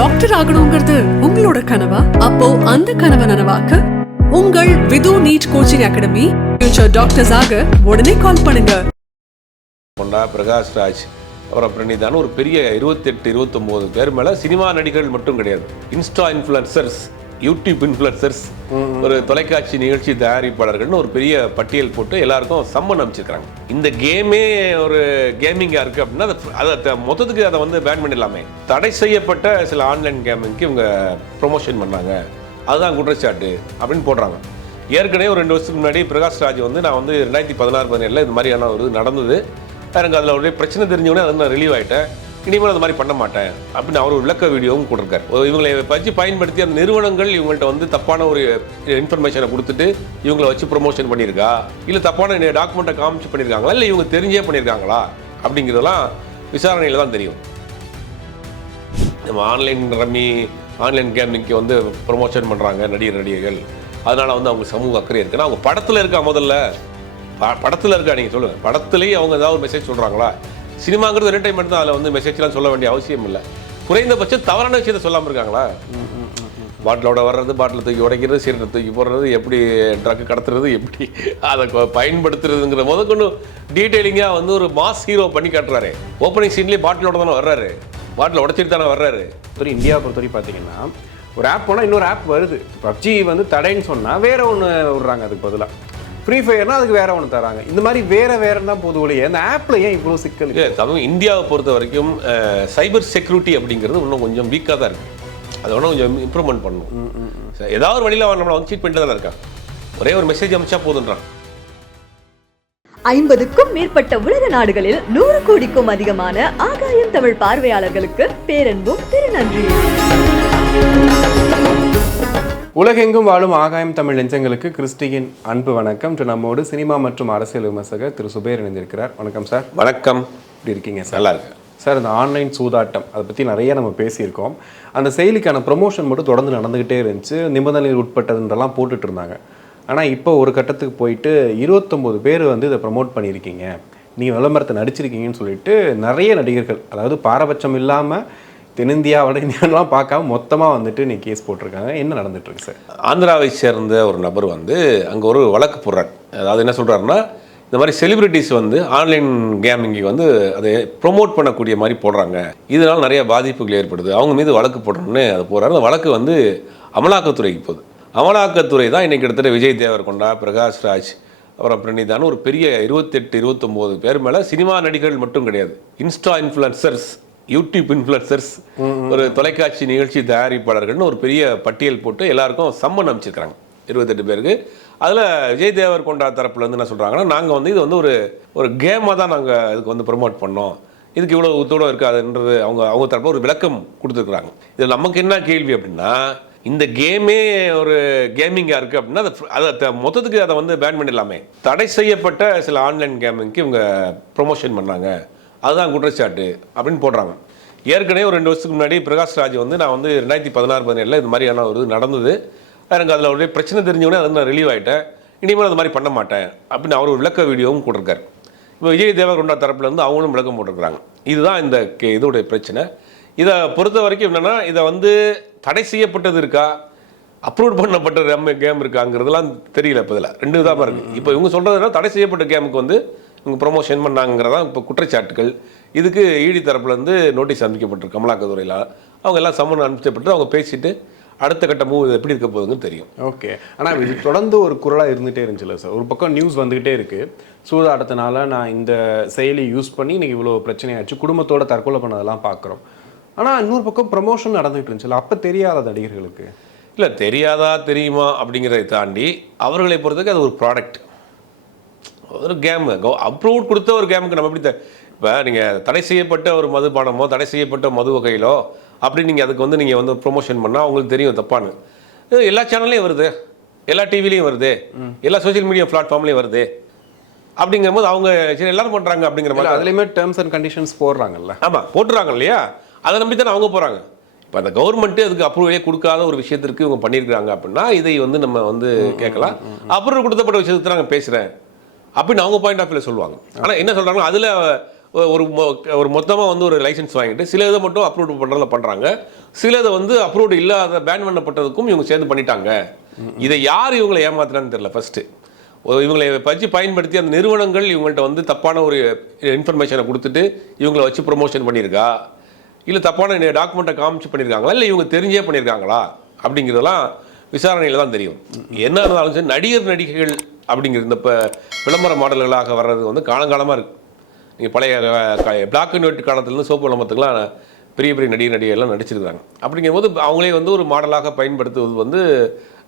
Doctor ஆகணுங்கிறது உங்களோட கனவா? அப்போ அந்த கனவை நனவாக்க உங்கள் Vidhu NEET coaching academy future doctors ஆக உடனே கால் பண்ணுங்க. பிரகாஷ் ராஜ் அப்புறம் பிரணிதான் ஒரு பெரிய 28-29 பேர் மேல சினிமா நடிகர்கள் மட்டும் கிடையாது, இன்ஸ்டா இன்ஃப்ளூயன்சர்ஸ், யூடியூப் இன்ஃப்ளூயன்சர்ஸ், ஒரு தொலைக்காட்சி நிகழ்ச்சி தயாரிப்பாளர்கள்னு ஒரு பெரிய பட்டியல் போட்டு எல்லாருக்கும் சம்மன் அமைச்சிருக்காங்க. இந்த கேமே ஒரு கேமிங்கா இருக்கு அப்படின்னா அதை மொத்தத்துக்கு அதை வந்து பேன் பண்ணிடலாமே. தடை செய்யப்பட்ட சில ஆன்லைன் கேமிங்க்கு இவங்க ப்ரொமோஷன் பண்ணாங்க, அதுதான் குற்றச்சாட்டு அப்படின்னு போடுறாங்க. ஏற்கனவே ஒரு 2 வருஷத்துக்கு முன்னாடி பிரகாஷ் ராஜ் வந்து நான் வந்து 2016-17 இது மாதிரியான ஒரு நடந்தது, எனக்கு அதில் ஒரு பிரச்சனை தெரிஞ்சவொடனே அதை நான் ரிலீவ் ஆகிட்டேன், இனிமேல் அது மாதிரி பண்ண மாட்டேன் அப்படின்னு அவர் ஒரு விளக்க வீடியோவும் கொடுத்துருக்காரு. இவங்களை வச்சு பயன்படுத்தி அந்த நிறுவனங்கள் இவங்கள்ட்ட வந்து தப்பான ஒரு இன்ஃபர்மேஷனை கொடுத்துட்டு இவங்களை வச்சு ப்ரொமோஷன் பண்ணியிருக்கா, இல்லை தப்பான டாக்குமெண்ட்டை காமிச்சு பண்ணியிருக்காங்களா, இல்லை இவங்க தெரிஞ்சே பண்ணியிருக்காங்களா அப்படிங்கிறதெல்லாம் விசாரணையில் தான் தெரியும். நம்ம ஆன்லைன் ரம்மி, ஆன்லைன் கேமிங்க்கு வந்து ப்ரொமோஷன் பண்ணுறாங்க நடிகர்கள், அதனால் வந்து அவங்க சமூக அக்கறை இருக்குன்னா அவங்க படத்தில் இருக்கா? முதல்ல படத்தில் இருக்கா? நீங்கள் சொல்லுங்கள், படத்துலேயே அவங்க ஏதாவது ஒரு மெசேஜ் சொல்கிறாங்களா? சினிமாங்கிறது என்டர்டைன்மெண்ட் தான், அதில் வந்து மெசேஜ்லாம் சொல்ல வேண்டிய அவசியம் இல்லை. குறைந்தபட்சம் தவறான விஷயத்தை சொல்லாமல் இருக்காங்களா? பாட்டிலோட வர்றது, பாட்டில் தூக்கி உடைக்கிறது, சீரட்டை தூக்கி போடுறது, எப்படி ட்ரக்கு கடத்துறது, எப்படி அதை பயன்படுத்துறதுங்கிற முதற்கொண்டு டீட்டெயிலிங்காக வந்து ஒரு மாஸ் ஹீரோ பண்ணி காட்டுறாரு. ஓப்பனிங் சீன்லேயே பாட்டிலோட தானே வர்றாரு, பாட்டில் உடைச்சிட்டு தானே வர்றாரு. ஒரு இந்தியாவை பொறுத்தவரை பார்த்தீங்கன்னா ஒரு ஆப் போனால் இன்னொரு ஆப் வருது. பப்ஜி வந்து தடைன்னு சொன்னால் வேற ஒன்று விடுறாங்க, அதுக்கு பதிலாக ஃப்ரீ ஃபயர்னா அதுக்கு வேற ஒன்று தராங்க. இந்த மாதிரி வேற தான் போது ஒழிய அந்த ஆப்ல ஏன் இவ்வளோ சிக்கல்? தமிழ் இந்தியாவை பொறுத்த வரைக்கும் சைபர் செக்யூரிட்டி அப்படிங்கிறது இன்னும் கொஞ்சம் வீக்காக தான் இருக்கு, அதை ஒன்றும் கொஞ்சம் இம்ப்ரூவ்மெண்ட் பண்ணணும். ஏதாவது ஒரு வழியில் நம்மளை வந்து சீட் பண்ணிட்டு தான் இருக்காங்க. ஒரே ஒரு மெசேஜ் அனுப்பிச்சா போதுன்றான். 50க்கும் மேற்பட்ட உலக நாடுகளில் 100 கோடிக்கும் அதிகமான ஆகாயம் தமிழ் பார்வையாளர்களுக்கு பேரன்பும் திருநன்றி. உலகெங்கும் வாழும் ஆகாயம் தமிழ் நெஞ்சங்களுக்கு கிறிஸ்டியின் அன்பு வணக்கம். நம்மோடு சினிமா மற்றும் அரசியல் விமர்சகர் திரு சுபேர் இணைந்திருக்கிறார். வணக்கம் சார். வணக்கம். எப்படி இருக்கீங்க சார்? நல்லா இருக்கு சார். இந்த ஆன்லைன் சூதாட்டம் அதை பற்றி நிறைய நம்ம பேசியிருக்கோம். அந்த செயலிக்கான ப்ரொமோஷன் மட்டும் தொடர்ந்து நடந்துக்கிட்டே இருந்துச்சு, நிபந்தனைகள் உட்பட்டதுன்றலாம் போட்டுட்டு இருந்தாங்க. ஆனால் இப்போ ஒரு கட்டத்துக்கு போயிட்டு 29 பேர் வந்து இதை ப்ரமோட் பண்ணியிருக்கீங்க, நீங்கள் விளம்பரத்தை நடிச்சிருக்கீங்கன்னு சொல்லிட்டு நிறைய நடிகர்கள், அதாவது பாரபட்சம் இல்லாமல் தென்னிந்தியா வட இந்தியாலாம் பார்க்காம மொத்தமாக வந்துட்டு நீ கேஸ் போட்டிருக்காங்க. என்ன நடந்துட்டு இருக்கு சார்? ஆந்திராவை சேர்ந்த ஒரு நபர் வந்து அங்கே ஒரு வழக்கு போடுறார். அதாவது என்ன சொல்கிறாருன்னா, இந்த மாதிரி செலிபிரிட்டிஸ் வந்து ஆன்லைன் கேமிங்கை வந்து அதை ப்ரொமோட் பண்ணக்கூடிய மாதிரி போடுறாங்க, இதனால் நிறைய பாதிப்புகள் ஏற்படுது, அவங்க மீது வழக்கு போடணும்னு அதை போடுறாரு. அந்த வழக்கு வந்து அமலாக்கத்துறைக்கு போகுது. அமலாக்கத்துறை தான் இன்றைக்கி கிட்டத்தட்ட விஜய் தேவர்கொண்டா, பிரகாஷ் ராஜ், அப்புறம் பிரணிதான் ஒரு பெரிய 28-29 பேர் மேலே சினிமா நடிகர்கள் மட்டும் கிடையாது, இன்ஸ்டா இன்ஃப்ளூயன்சர்ஸ், யூடியூப் இன்ஃப்ளூயன்சர்ஸ், ஒரு தொலைக்காட்சி நிகழ்ச்சி தயாரிப்பாளர்கள்னு ஒரு பெரிய பட்டியல் போட்டு எல்லாருக்கும் சம்மன் அமைச்சிருக்காங்க 28 பேருக்கு. அதில் விஜய் தேவர்கொண்டா தரப்புல வந்து என்ன சொல்கிறாங்கன்னா, நாங்கள் வந்து இது வந்து ஒரு கேமாக தான் நாங்கள் இதுக்கு வந்து ப்ரொமோட் பண்ணோம், இதுக்கு இவ்வளோ தூரம் இருக்காதுன்றது அவங்க தரப்பில் ஒரு விளக்கம் கொடுத்துருக்குறாங்க. இதில் நமக்கு என்ன கேள்வி அப்படின்னா, இந்த கேமே ஒரு கேமிங்காக இருக்குது அப்படின்னா அதை மொத்தத்துக்கு அதை வந்து பேன் பண்ணிடலாமே. தடை செய்யப்பட்ட சில ஆன்லைன் கேமிங்க்கு இவங்க ப்ரொமோஷன் பண்ணாங்க, அதுதான் குற்றச்சாட்டு அப்படின்னு போடுறாங்க. ஏற்கனவே ஒரு 2 வருஷத்துக்கு முன்னாடி பிரகாஷ் ராஜ் வந்து நான் வந்து 2016-17 இது மாதிரியான ஒரு நடந்தது, எனக்கு அதில் ஒரு பிரச்சனை தெரிஞ்சவொடனே அதை நான் ரிலீவ் ஆகிட்டேன், இனிமேல் அது மாதிரி பண்ண மாட்டேன் அப்படின்னு அவர் ஒரு விளக்க வீடியோவும் கொடுத்துருக்காரு. இப்போ விஜய் தேவர்கொண்டா தரப்புல வந்து அவங்களும் விளக்கம் போட்டிருக்கிறாங்க. இதுதான் இந்த இதோடைய பிரச்சனை. இதை பொறுத்த வரைக்கும் என்னென்னா, இதை வந்து தடை செய்யப்பட்டது இருக்கா, அப்ரூவ் பண்ணப்பட்ட கேம் இருக்காங்கிறதுலாம் தெரியல. இப்போ இதில் 2 விதமாக இருக்குது. இப்போ இவங்க சொல்கிறதுனா தடை செய்யப்பட்ட கேமுக்கு வந்து இவங்க ப்ரொமோஷன் பண்ணாங்கிறதான் இப்போ குற்றச்சாட்டுகள். இதுக்கு இடி தரப்புலேருந்து நோட்டீஸ் அனுப்பிக்கப்பட்டிருக்கு அமலாக்கத்துறையில். அவங்க எல்லாம் சம்மன் அனுப்பிச்சப்பட்டு அவங்க பேசிட்டு அடுத்த கட்ட மூவ் எப்படி இருக்க போகுதுன்னு தெரியும். ஓகே. ஆனால் இது தொடர்ந்து ஒரு குரலாக இருந்துகிட்டே இருந்துச்சுல்ல சார்? ஒரு பக்கம் நியூஸ் வந்துக்கிட்டே இருக்குது, சூதாட்டத்தினால நான் இந்த செயலி யூஸ் பண்ணி இன்றைக்கி இவ்வளோ பிரச்சனையாச்சு, குடும்பத்தோட தற்கொலை பண்ணதெல்லாம் பார்க்குறோம். ஆனால் இன்னொரு பக்கம் ப்ரமோஷன் நடந்துகிட்டு இருந்துச்சுல்ல, அப்போ தெரியாத நடிகர்களுக்கு? இல்லை, தெரியாதா தெரியுமா அப்படிங்கிறதை தாண்டி அவர்களை பொறுத்தவரைக்கும் அது ஒரு ப்ராடக்ட், ஒரு கேமு, அப்ரூவ் கொடுத்த ஒரு கேமுக்கு நம்ம எப்படி இப்போ நீங்கள் தடை செய்யப்பட்ட ஒரு மதுபானமோ தடை செய்யப்பட்ட மது வகையிலோ அப்படி நீங்கள் அதுக்கு வந்து நீங்கள் வந்து ப்ரொமோஷன் பண்ணால் அவங்களுக்கு தெரியும் தப்பானு. எல்லா சேனல்லையும் வருது, எல்லா டிவிலையும் வருது, எல்லா சோஷியல் மீடியா பிளாட்ஃபார்ம்லேயும் வருது. அப்படிங்கிற போது அவங்க சரி எல்லாரும் பண்ணுறாங்க அப்படிங்கிற மாதிரி அதுலேயுமே டேர்ம்ஸ் அண்ட் கண்டிஷன்ஸ் போடுறாங்கல்ல? ஆமாம், போட்டுறாங்க இல்லையா? அதை நம்பி தானே அவங்க போகிறாங்க. இப்போ அந்த கவர்மெண்ட்டு அதுக்கு அப்ரூவலே கொடுக்காத ஒரு விஷயத்திற்கு இவங்க பண்ணியிருக்கிறாங்க அப்படின்னா இதை வந்து நம்ம வந்து கேட்கலாம். அப்ரூவல் கொடுத்தப்பட்ட விஷயத்துக்கு நாங்கள் பேசுகிறேன் அப்படின்னு அவங்க பாயிண்ட் ஆஃப் வியூவில் சொல்லுவாங்க. ஆனால் என்ன சொல்கிறாங்க, அதில் ஒரு மொத்தமாக வந்து ஒரு லைசன்ஸ் வாங்கிட்டு சில இதை மட்டும் அப்ரூவ் பண்ணுறதுல பண்ணுறாங்க, சில இதை வந்து அப்ரூவ்டு இல்லாத பேன் பண்ணப்பட்டதுக்கும் இவங்க சேர்ந்து பண்ணிட்டாங்க. இதை யார் இவங்களை ஏமாத்துறான்னு தெரியல. ஃபஸ்ட்டு இவங்களை வச்சு பயன்படுத்தி அந்த நிறுவனங்கள் இவங்கள்ட்ட வந்து தப்பான ஒரு இன்ஃபர்மேஷனை கொடுத்துட்டு இவங்களை வச்சு ப்ரொமோஷன் பண்ணியிருக்கா, இல்லை தப்பான டாக்குமெண்ட்டை காமிச்சு பண்ணியிருக்காங்களா, இல்லை இவங்க தெரிஞ்சே பண்ணியிருக்காங்களா அப்படிங்கிறதெல்லாம் விசாரணையில் தான் தெரியும். என்ன இருந்தாலும் சரி, நடிகைகள் அப்படிங்கிறது இந்த இப்போ விளம்பர மாடல்களாக வர்றது வந்து காலங்காலமாக இருக்குது. நீங்கள் பழைய பிளாக் அண்ட் ஒயிட் காலத்துலேருந்து சோப்பு விளம்பரத்துக்குலாம் பெரிய பெரிய நடிகர்கள்லாம் நடிச்சிருக்காங்க. அப்படிங்கும்போது அவங்களே வந்து ஒரு மாடலாக பயன்படுத்துவது வந்து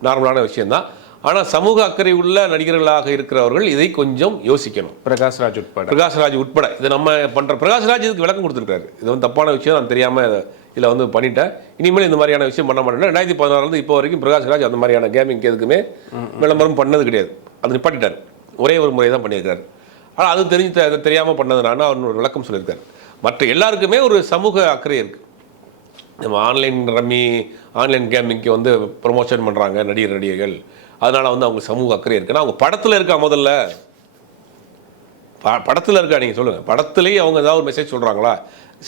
நார்மலான விஷயந்தான். ஆனால் சமூக அக்கறை உள்ள நடிகர்களாக இருக்கிறவர்கள் இதை கொஞ்சம் யோசிக்கணும். பிரகாஷ்ராஜ் உட்பட இதை நம்ம பண்ணுற பிரகாஷ்ராஜ் இதுக்கு விளக்கம் கொடுத்துருக்காரு. இது வந்து தப்பான விஷயம், நான் தெரியாமல் இதில் வந்து பண்ணிட்டேன், இனிமேல் இந்த மாதிரியான விஷயம் பண்ண மாட்டேன். 2016 இப்போ வரைக்கும் பிரகாஷ்ராஜ் அந்த மாதிரியான கேமிங் எதுக்குமே விளம்பரம் பண்ணது கிடையாது. அது நிப்பாட்டிட்டார். ஒரே ஒரு முறை தான் பண்ணியிருக்காரு. ஆனால் அது தெரியாமல் பண்ணதுனால அவர் விளக்கம் சொல்லியிருக்காரு. மற்ற எல்லாருக்குமே ஒரு சமூக அக்கறை இருக்குது. நம்ம ஆன்லைன் கேமிங்க்கு வந்து ப்ரொமோஷன் பண்ணுறாங்க நடிகர்கள், அதனால் வந்து அவங்க சமூக அக்கறை இருக்குன்னா அவங்க படத்தில் இருக்கா, முதல்ல படத்தில் இருக்கா? நீங்கள் சொல்லுங்கள், படத்துலேயே அவங்க ஏதாவது ஒரு மெசேஜ் சொல்கிறாங்களா?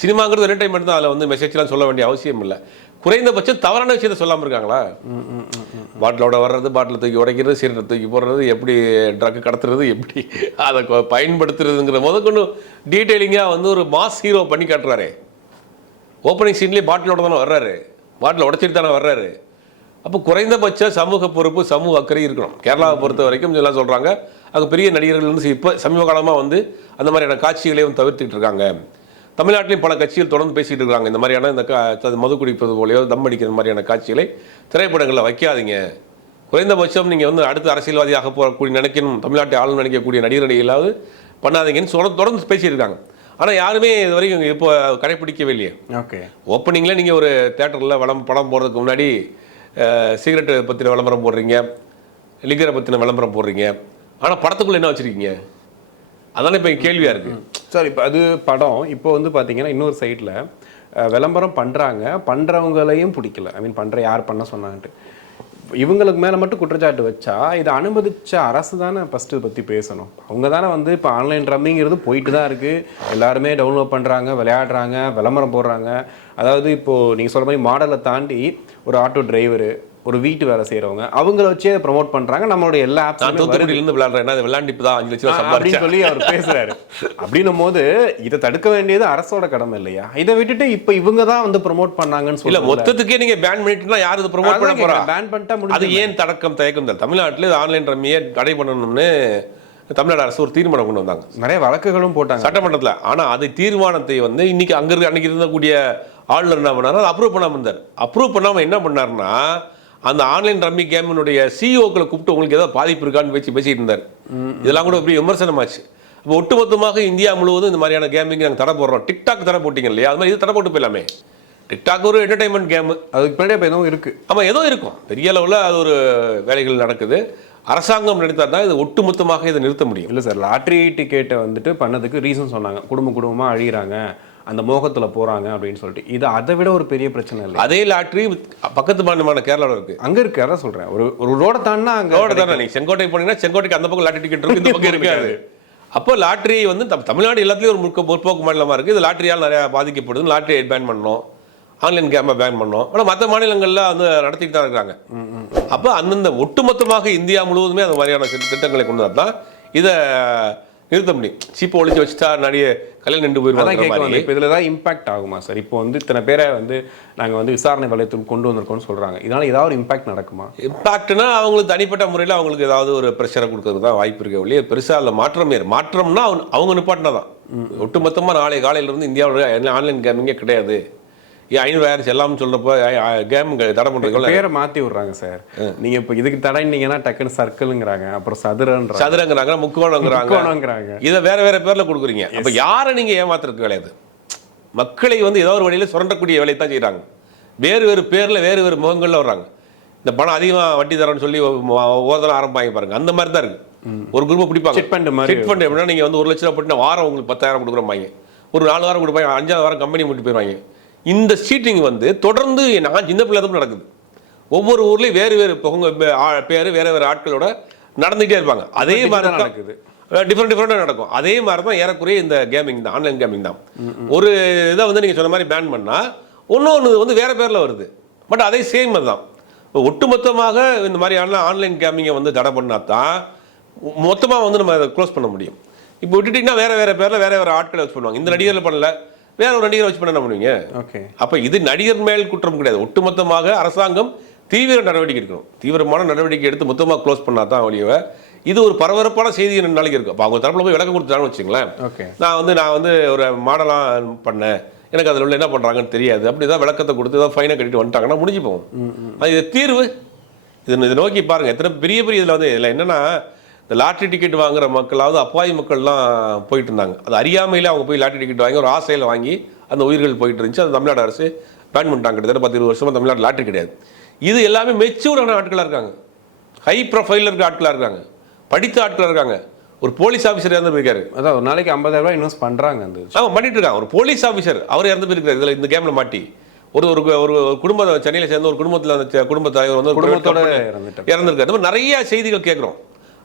சினிமாங்கிறது என்டர்டைன்மெண்ட் தான், அதில் வந்து மெசேஜ்லாம் சொல்ல வேண்டிய அவசியம் இல்லை. குறைந்தபட்சம் தவறான விஷயத்தை சொல்லாமல் இருக்காங்களா? பாட்டிலோட வர்றது, பாட்டில் தூக்கி உடைக்கிறது, சீரட்டை தூக்கி போடுறது, எப்படி ட்ரக்கு கடத்துறது, எப்படி அதை பயன்படுத்துறதுங்கிற முதற்கொண்டு டீட்டெயிலிங்காக வந்து ஒரு மாஸ் ஹீரோ பண்ணி காட்டுறாரு. ஓப்பனிங் சீன்லேயே பாட்டிலோட தானே வர்றாரு, பாட்டில் உடைச்சிட்டு தானே வர்றாரு. அப்போ குறைந்தபட்ச சமூக பொறுப்பு, சமூக அக்கறை இருக்கணும். கேரளாவை பொறுத்த வரைக்கும் எல்லாம் சொல்கிறாங்க, அங்கே பெரிய நடிகர்கள் வந்து இப்போ சமீப காலமாக வந்து அந்த மாதிரியான காட்சிகளையும் தவிர்த்துக்கிட்டு இருக்காங்க. தமிழ்நாட்டிலையும் பல கட்சிகள் தொடர்ந்து பேசிகிட்டு இருக்காங்க, இந்த மாதிரியான இந்த மது குடிப்பது போலையோ தம் அடிக்கிற மாதிரியான காட்சிகளை திரைப்படங்களில் வைக்காதீங்க. குறைந்தபட்சம் நீங்கள் வந்து அடுத்த அரசியல்வாதியாக போகக்கூடிய நினைக்கணும், தமிழ்நாட்டை ஆளும் நினைக்கக்கூடிய நடிகர்களாவது பண்ணாதீங்கன்னு தொடர்ந்து பேசியிருக்காங்க. ஆனால் யாருமே இது வரைக்கும் இப்போ கடைப்பிடிக்கவே இல்லையே. ஓகே, ஓப்பனிங்கில் நீங்கள் ஒரு தேட்டரில் படம் போடுறதுக்கு முன்னாடி சிகரெட்டு பற்றின விளம்பரம் போடுறீங்க, லிக்கரை பற்றின விளம்பரம் போடுறீங்க, ஆனால் படத்துக்குள்ளே என்ன வச்சுருக்கீங்க? அதனால் இப்போ கேள்வியாக இருக்குது சார். இப்போ அது படம் இப்போ வந்து பார்த்தீங்கன்னா இன்னொரு சைடில் விளம்பரம் பண்ணுறவங்களையும் பிடிக்கல. பண்ணுற யார் பண்ண சொன்னான்ட்டு இவங்களுக்கு மேலே மட்டும் குற்றச்சாட்டு வச்சா இதை அனுமதிச்ச அரசு தானே ஃபஸ்ட்டு பற்றி பேசணும். அவங்க தானே வந்து இப்போ ஆன்லைன் ரம்மிங்கிறது போயிட்டு தான் இருக்குது. எல்லாருமே டவுன்லோட் பண்ணுறாங்க, விளையாடுறாங்க, விளம்பரம் போடுறாங்க. அதாவது இப்போது நீங்கள் சொல்கிற மாதிரி மாடலை தாண்டி ஒரு ஆட்டோ டிரைவரு, ஒரு வீட்டு வேலை செய்கிறவங்க, அவங்கள வச்சே அதை ப்ரமோட் பண்ணுறாங்க. நம்மளோட எல்லா ஆப்ஸ்லேருந்து விளையாடுறேன், விளையாண்டு தான் 5 லட்சம் அப்படின்னு சொல்லி அவர் பேசுகிறாரு. அப்படின்னும் போது இதை தடுக்க வேண்டியது அரசோட கடமை இல்லையா? இதை விட்டுட்டு இப்போ இவங்க தான் வந்து ப்ரமோட் பண்ணாங்கன்னு சொல்லி மொத்தத்துக்கே நீங்கள் பேன் பண்ணிட்டுனா யார் இதை ப்ரமோட் பண்ண போகிறா? பேன் பண்ணிட்டா அது ஏன் தயக்கம் தான்? தமிழ்நாட்டில் ஆன்லைன் ரம்மியை தடை பண்ணணும்னு தமிழ்நாடு அரசு ஒரு தீர்மானம் கொண்டு வந்தாங்க, நிறைய வழக்குகளும் போட்டாங்க சட்டமன்றத்தில். ஆனால் அது தீர்மானத்தை வந்து இன்னைக்கு அன்னைக்கு இருந்தக்கூடிய ஆளுநர் என்ன பண்ணாரு, அப்ரூவ் பண்ணாமல் இருந்தார். அப்ரூவ் பண்ணாமல் என்ன பண்ணாருன்னா அந்த ஆன்லைன் ரம்மி கேமினுடைய சிஇஓக்களை கூப்பிட்டு உங்களுக்கு ஏதாவது பாதிப்பு இருக்கான்னு பேசிட்டு இருந்தார். இதெல்லாம் கூட பெரிய விமர்சனமாச்சு. இப்போ ஒட்டுமொத்தமாக இந்தியா முழுவதும் இந்த மாதிரியான கேமிங் நாங்கள் தடை போடுறோம். டிக்டாக் தடை போட்டிங்க இல்லையா, அது மாதிரி இது தடை போட்டு போயிடலாமே. டிக்டாக் ஒரு என்டர்டைன்மெண்ட் கேமு, அதுக்கு பின்னாடி இப்போ எதுவும் இருக்குது. ஆமாம், ஏதோ இருக்கும், பெரிய அளவில் அது ஒரு வேலைகள் நடக்குது. அரசாங்கம் நினைத்தால் தான் இது ஒட்டுமொத்தமாக இதை நிறுத்த முடியும். இல்லை சார், லாட்ரி டிக்கெட்டை வந்துட்டு பண்ணதுக்கு ரீசன் சொன்னாங்க, குடும்பமாக அழிகிறாங்க, அந்த மோகத்தில் போகிறாங்க அப்படின்னு சொல்லிட்டு. இது அதை விட ஒரு பெரிய பிரச்சனை இல்லை. அதே லாட்ரி பக்கத்து மாநிலமான கேரளாவில் இருக்குது, அங்கே இருக்குது. அதான் சொல்கிறேன், ஒரு ரோடை தாண்டினா அங்கே ரோடை தானே. நீங்கள் செங்கோட்டை போனீங்கன்னா செங்கோட்டைக்கு அந்த பக்கம் லாட்ரி டிக்கெட் இருக்குது, இந்த பக்கம் இருக்காது. அப்போ லாட்ரி வந்து தமிழ்நாடு எல்லாத்துலேயும் ஒரு முற்போக்கு மாநிலமாக இருக்குது. இது லாட்ரியால் நிறையா பாதிக்கப்படுது. லாட்ரி பேன் பண்ணோம், ஆன்லைன் கேமை பேன் பண்ணோம். ஆனால் மற்ற மாநிலங்களில் வந்து நடத்திட்டு தான் இருக்கிறாங்க. அப்போ அந்தந்த ஒட்டுமொத்தமாக இந்தியா முழுவதுமே அந்த மாதிரியான திட்டங்களை கொண்டு தான் இதை நிறுத்த முடியும். சீப்பை ஒழிச்சு வச்சுட்டா நிறைய கல்யாணம் நின்று போயிருவாங்க. இப்போ இதில் தான் இம்பாக்ட் ஆகுமா சார்? இப்போ வந்து இத்தனை பேரை வந்து நாங்கள் வந்து விசாரணை வளையத்துக்கு கொண்டு வந்திருக்கோம்னு சொல்கிறாங்க, இதனால் ஏதாவது ஒரு இம்பாக்ட் நடக்குமா? இம்பாக்ட்னா அவங்களுக்கு தனிப்பட்ட முறையில் அவங்களுக்கு ஏதாவது ஒரு ப்ரெஷரை கொடுக்கறதுக்கு தான் வாய்ப்பு இருக்க ஒழிய பெருசாக அதில் மாற்றம்னா அவங்க நிப்பாட்டினா தான். ஒட்டுமொத்தமாக நாளை காலையிலேருந்து இந்தியாவோட ஆன்லைன் கேமிங்கே கிடையாது, 500,000 செல்லாமல் சொல்றப்போ கேம் தடை பண்றதுக்கு பேரை மாற்றி விடுறாங்க சார். நீங்கள் இப்போ இதுக்கு தடைன்னீங்கன்னா டக்குன்னு சர்க்கிள்ங்கிறாங்க, அப்புறம் சதுரங்கிறாங்க, முக்கோணங்கிறாங்க. இதை வேற பேரில் கொடுக்குறீங்க. அப்போ யாரை நீங்கள் ஏமாத்துறதுக்கு கிடையாது. மக்களை வந்து ஏதோ ஒரு வழியில் சுரண்டக்கூடிய வேலையை தான் செய்கிறாங்க. வேறு பேரில் வேறு முகங்களில் வர்றாங்க. இந்த பணம் அதிகமாக வட்டி தரேன்னு சொல்லி ஓதலாம் ஆரம்பிப்பாங்க பாருங்க, அந்த மாதிரி தான் இருக்குது. ஒரு குரூப்பை பிடிப்பாங்க, சிட் ஃபண்ட் எப்படின்னா நீங்கள் வந்து 1 லட்ச ரூபா போட்டு வாரம் உங்களுக்கு 10,000 கொடுக்குறப்பாங்க, ஒரு 4 வாரம் கொடுப்பாங்க, 5ஆவது வாரம் கம்பெனி விட்டு போயிடுவாங்க. இந்த சீட்டிங் வந்து தொடர்ந்து நான் சின்ன பிள்ளைதான் நடக்குது. ஒவ்வொரு ஊர்லேயும் வேறு பேர் வேறு ஆட்களோட நடந்துகிட்டே இருப்பாங்க. அதே மாதிரி நடக்குது. டிஃப்ரெண்டாக நடக்கும். அதே மாதிரி தான் ஏறக்குறைய இந்த கேமிங் தான், ஆன்லைன் கேமிங் தான். ஒரு இதை வந்து நீங்கள் சொன்ன மாதிரி பேன் பண்ணால் இன்னொன்று வந்து வேறு பேரில் வருது, பட் அதே சேம் தான். ஒட்டுமொத்தமாக இந்த மாதிரியான ஆன்லைன் கேமிங்கை வந்து தடை பண்ணால் தான் மொத்தமாக வந்து நம்ம அதை க்ளோஸ் பண்ண முடியும். இப்போ விட்டுட்டிங்கன்னா வேறு வேறு பேரில் வேறு வேறு ஆட்களை வச்சு பண்ணுவாங்க. இந்த நடிகரில் பண்ணல, வேற ஒரு நடிகரை வச்சு பண்ண என்ன பண்ணுவீங்க? ஓகே. அப்போ இது நடிகர் மேல் குற்றம் கிடையாது. ஒட்டுமொத்தமாக அரசாங்கம் தீவிர நடவடிக்கை எடுக்கணும். தீவிரமான நடவடிக்கை எடுத்து மொத்தமாக க்ளோஸ் பண்ணால் தான் வழியை. இது ஒரு பரபரப்பான செய்தி 2 நாளைக்கு இருக்கும். அப்போ அவங்க தரப்பில் போய் விளக்கம் கொடுத்தாங்கன்னு வச்சுங்களேன். ஓகே. நான் வந்து ஒரு மாடலாக பண்ணேன், எனக்கு அதில் உள்ள என்ன பண்ணுறாங்கன்னு தெரியாது, அப்படி தான் விளக்கத்தை கொடுத்து தான் ஃபைனை கட்டிட்டு வந்துட்டாங்கன்னா முடிஞ்சு போகும். அது இது தீர்வு. இதை நோக்கி பாருங்கள் எத்தனை பெரிய பெரிய இதில் வந்து இதில் என்னென்னா, இந்த லாட்ரி டிக்கெட் வாங்குற மக்களாவது அப்பாவி மக்கள்லாம் போயிட்டு இருந்தாங்க. அது அறியாமையில் அவங்க போய் லாட்ரி டிக்கெட் வாங்கி ஒரு ஆசையில் வாங்கி அந்த உயிர்கள் போயிட்டு இருந்துச்சு. அது தமிழ்நாடு அரசு பேன் பண்ணிட்டாங்க. கிட்டத்தட்ட 10-20 வருஷமாக தமிழ்நாடு லாட்ரி கிடையாது. இது எல்லாமே மெச்சூர்டான ஆட்களாக இருக்காங்க, ஹை ப்ரொஃபைலில் இருக்க ஆட்களாக இருக்காங்க, படித்த ஆட்களாக இருக்காங்க. ஒரு போலீஸ் ஆஃபீஸர் இறந்து போயிருக்காரு. அதான் ஒரு நாளைக்கு 50,000 ரூபாய் இன்வெஸ்ட் பண்ணுறாங்க. அந்த அவன் பண்ணிட்டு இருக்கான். ஒரு போலீஸ் ஆஃபீஸர் அவர் இறந்து போயிருக்காரு இதில், இந்த கேமில் மாட்டி. ஒரு ஒரு குடும்ப சென்னையில் சேர்ந்த ஒரு குடும்பத்தில் அந்த குடும்ப தலைவர் வந்து குடும்பத்தோட இறந்துருக்காரு. இந்த மாதிரி நிறைய செய்திகள் கேட்குறோம்.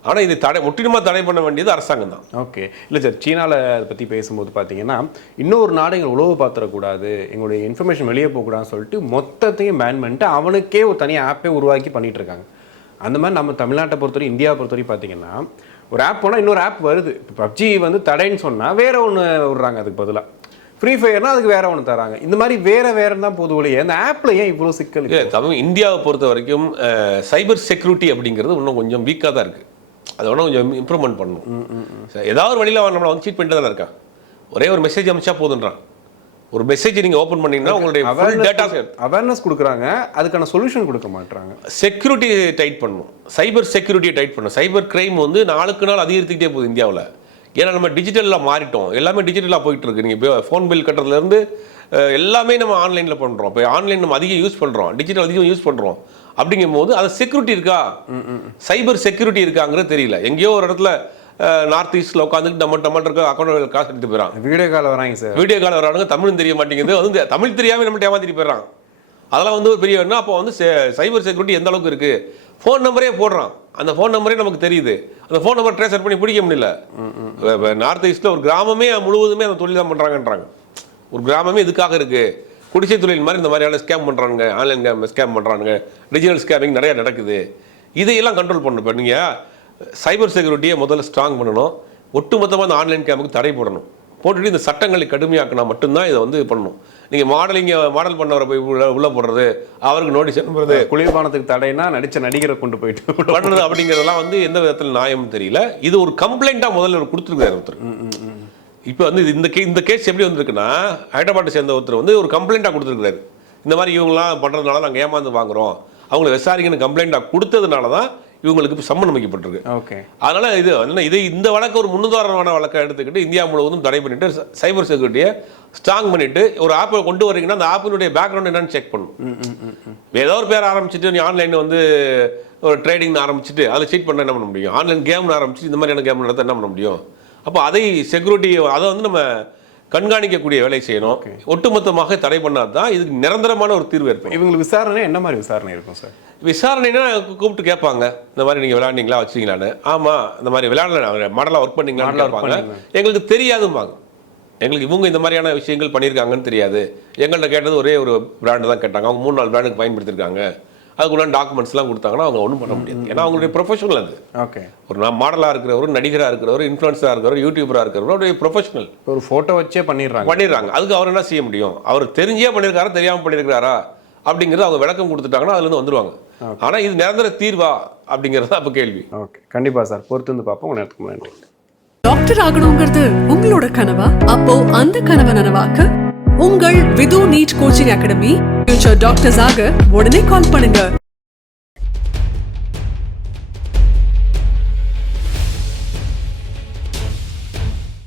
ஆனால் இது முற்றிலுமாக தடை பண்ண வேண்டியது அரசாங்கம் தான். ஓகே. இல்லை சார், சீனாவில் அதை பற்றி பேசும்போது பார்த்தீங்கன்னா இன்னொரு நாடுகள் உழவு பார்த்துடக்கூடாது, எங்களுடைய இன்ஃபர்மேஷன் வெளியே போகக்கூடாதுன்னு சொல்லிட்டு மொத்தத்தையும் பேன் பண்ணிட்டு அவனுக்கே ஒரு தனி ஆப்பே உருவாக்கி பண்ணிட்டு இருக்காங்க. அந்த மாதிரி நம்ம தமிழ்நாட்டை பொறுத்தவரை, இந்தியாவை பொறுத்தவரை பார்த்தீங்கன்னா ஒரு ஆப் போனால் இன்னொரு ஆப் வருது. இப்போ பப்ஜி வந்து தடைன்னு சொன்னால் வேற ஒன்று விடுறாங்க, அதுக்கு பதிலாக ஃப்ரீ ஃபயர்னா அதுக்கு வேற ஒன்று தராங்க. இந்த மாதிரி வேற தான் போது ஒழிய அந்த ஆப்பில் ஏன் இவ்வளோ சிக்கல்? இல்லை, இந்தியாவை பொறுத்த வரைக்கும் சைபர் செக்யூரிட்டி அப்படிங்கிறது இன்னும் கொஞ்சம் வீக்காக தான் இருக்குது. அதை வேணா கொஞ்சம் இம்ப்ரூவ்மெண்ட் பண்ணணும். ஏதாவது ஒரு வழியில் நம்மளை வந்து சீட் பண்ணிட்டு தானே இருக்கான். ஒரே ஒரு மெசேஜ் அனுப்பிச்சா போதுன்றான். ஒரு மெசேஜ் நீங்கள் ஓப்பன் பண்ணீங்கன்னா உங்களுடைய அவேர்னஸ் கொடுக்குறாங்க, அதுக்கான சொல்யூஷன் கொடுக்க மாட்டாங்க. செக்யூரிட்டி டைட் பண்ணணும், சைபர் செக்யூரிட்டியை டைட் பண்ணணும். சைபர் கிரைம் வந்து நாளுக்கு நாள் அதிகரித்துக்கிட்டே போகுது இந்தியாவில். ஏன்னா நம்ம டிஜிட்டலில் மாறிட்டோம், எல்லாமே டிஜிட்டலாக போயிட்டு இருக்கு. நீங்கள் இப்போ ஃபோன் பில் கட்டுறதுலேருந்து எல்லாமே நம்ம ஆன்லைனில் பண்ணுறோம். இப்போ ஆன்லைன் நம்ம அதிகம் யூஸ் பண்ணுறோம், டிஜிட்டல் அதிகம் யூஸ் பண்ணுறோம். அப்படிங்கும் போது அது செக்யூரிட்டி இருக்கா, சைபர் செக்யூரிட்டி இருக்காங்கிறது தெரியல. எங்கேயோ ஒரு இடத்துல நார்த் ஈஸ்ட்ல உட்காந்துட்டு நம்மகிட்ட இருக்க அக்கௌண்ட் காசு எடுத்து போயிடறான். வீடியோ கால் வராங்க சார், வீடியோ கால் வரானுங்க, தமிழும் தெரிய மாட்டேங்குது. வந்து தமிழ் தெரியாமல் நம்ம ஏமாத்திட்டு போயிடறான். அதெல்லாம் வந்து ஒரு பெரிய வேணும். அப்போ வந்து சைபர் செக்யூரிட்டி எந்த அளவுக்கு இருக்கு, ஃபோன் நம்பரே போடுறான், அந்த ஃபோன் நம்பரே நமக்கு தெரியுது, அந்த ஃபோன் நம்பர் ட்ரேசர் பண்ணி பிடிக்க முடியல. நார்த் ஈஸ்ட்ல ஒரு கிராமமே முழுவதுமே அந்த தொழில் தான் பண்றாங்கன்றாங்க. ஒரு கிராமமே இதுக்காக இருக்கு. குடிசை தொழில் மாதிரி இந்த மாதிரியான ஸ்கேம் பண்ணுறாங்க, ஆன்லைன் ஸ்கேம் பண்ணுறாங்க, டிஜிட்டல் ஸ்கேமிங் நிறையா நடக்குது. இதையெல்லாம் கண்ட்ரோல் பண்ணணும். இப்போ நீங்கள் சைபர் செக்யூரிட்டியை முதல்ல ஸ்ட்ராங் பண்ணணும். ஒட்டுமொத்தமாக இந்த ஆன்லைன் கேமுக்கு தடை போடணும். போட்டுட்டு இந்த சட்டங்களை கடுமையாக்கினா மட்டும்தான் இதை வந்து பண்ணணும். நீங்கள் மாடல் பண்ணவரை போய் உள்ளே போடுறது, அவருக்கு நோட்டீஸ் அனுப்புறது, குளிர்பானத்துக்கு தடைனா நடித்த நடிகரை கொண்டு போயிட்டு பண்ணுறது அப்படிங்கிறதெல்லாம் வந்து எந்த விதத்தில் நியாயம் தெரியல. இது ஒரு கம்ப்ளைண்ட்டாக முதல்ல கொடுத்துருக்காரு ஒருத்தர். இப்போ வந்து இந்த கேஸ் எப்படி வந்திருக்குன்னா, ஹைதராபாத்தை சேர்ந்த ஒருத்தர் வந்து ஒரு கம்ப்ளைண்ட்டாக கொடுத்துருக்காரு. இந்த மாதிரி இவங்களாம் பண்ணுறதுனால நாங்கள் ஏமாந்து வாங்குறோம், அவங்களை விசாரிக்கணும் கம்ப்ளைண்ட்டாக கொடுத்ததுனால தான் இவங்களுக்கு சம்மன் அமைக்கப்பட்டிருக்கு. ஓகே. அதனால் இது இந்த வழக்கு ஒரு முன்னுதாரணமான வழக்கை எடுத்துக்கிட்டு இந்தியா முழுவதும் தடை பண்ணிட்டு சைபர் செக்யூரிட்டியை ஸ்ட்ராங் பண்ணிட்டு ஒரு ஆப்பை கொண்டு வரீங்கன்னா அந்த ஆப்பினுடைய பேக்ரவுண்ட் என்னன்னு செக் பண்ணணும். ஏதோ ஒரு பேர் ஆரம்பிச்சுட்டு நீ ஆன்லைனில் வந்து ஒரு ட்ரேடிங் ஆரம்பிச்சுட்டு அதில் சீட் பண்ண என்ன பண்ண முடியும்? ஆன்லைன் கேம்னு ஆரம்பிச்சுட்டு இந்த மாதிரியான கேம் நடத்த என்ன பண்ண முடியும்? அப்போ அதை செக்யூரிட்டி அதை வந்து நம்ம கண்காணிக்கக்கூடிய வேலை செய்யணும். ஒட்டுமொத்தமாக தடை பண்ணால் தான் இதுக்கு நிரந்தரமான ஒரு தீர்வு ஏற்படும். இவங்களுக்கு விசாரணை என்ன மாதிரி விசாரணை இருக்கும் சார்? விசாரணைனா கூப்பிட்டு கேட்பாங்க, இந்த மாதிரி நீங்கள் விளையாண்டிங்களா வச்சிங்களான்னு. ஆமாம், இந்த மாதிரி விளையாடல மாடலாக ஒர்க் பண்ணிங்களான்னு கேட்பாங்க. எங்களுக்கு தெரியாதும்பாங்க. எங்களுக்கு இவங்க இந்த மாதிரியான விஷயங்கள் பண்ணியிருக்காங்கன்னு தெரியாது. எங்கள்கிட்ட கேட்டது ஒரே ஒரு பிராண்டு தான் கேட்டாங்க. அவங்க 3-4 பிராண்டுக்கு பயன்படுத்தியிருக்காங்க. அதுக்குள்ள டாக்குமெண்ட்ஸ்லாம் கொடுத்தாங்கன்னா அவங்க ஒன்றும் பண்ண முடியாது. ஏன்னா அவங்களுடைய ப்ரொஃபஷனல் அது. ஓகே. ஒரு மாடலாக இருக்கிறவர், நடிகராக இருக்கிறவர், இன்ஃப்ளூயன்ஸராக இருக்கிறவர், யூடியூபராக இருக்கிறவர் அவருடைய ப்ரொஃபஷனல். ஒரு ஃபோட்டோ வச்சே பண்ணிடுறாங்க. அதுக்கு அவர் என்ன செய்ய முடியும்? அவர் தெரிஞ்சே பண்ணியிருக்காரா, தெரியாமல் பண்ணியிருக்காரா அப்படிங்கிறது அவங்க விளக்கம் கொடுத்துட்டாங்கன்னா அதுலேருந்து வந்துடுவாங்க. ஆனால் இது நிரந்தர தீர்வா அப்படிங்கிறது அப்போ கேள்வி. ஓகே, கண்டிப்பாக சார், பொறுத்து வந்து பார்ப்போம். உங்க நேரத்துக்கு நன்றி. டாக்டர் ஆகணுங்கிறது உங்களோட கனவா? அப்போ அந்த கனவை நனவாக்க உங்கள் Vidhu NEET coaching academy future doctors ஆக உடனே கால் பண்ணுங்க.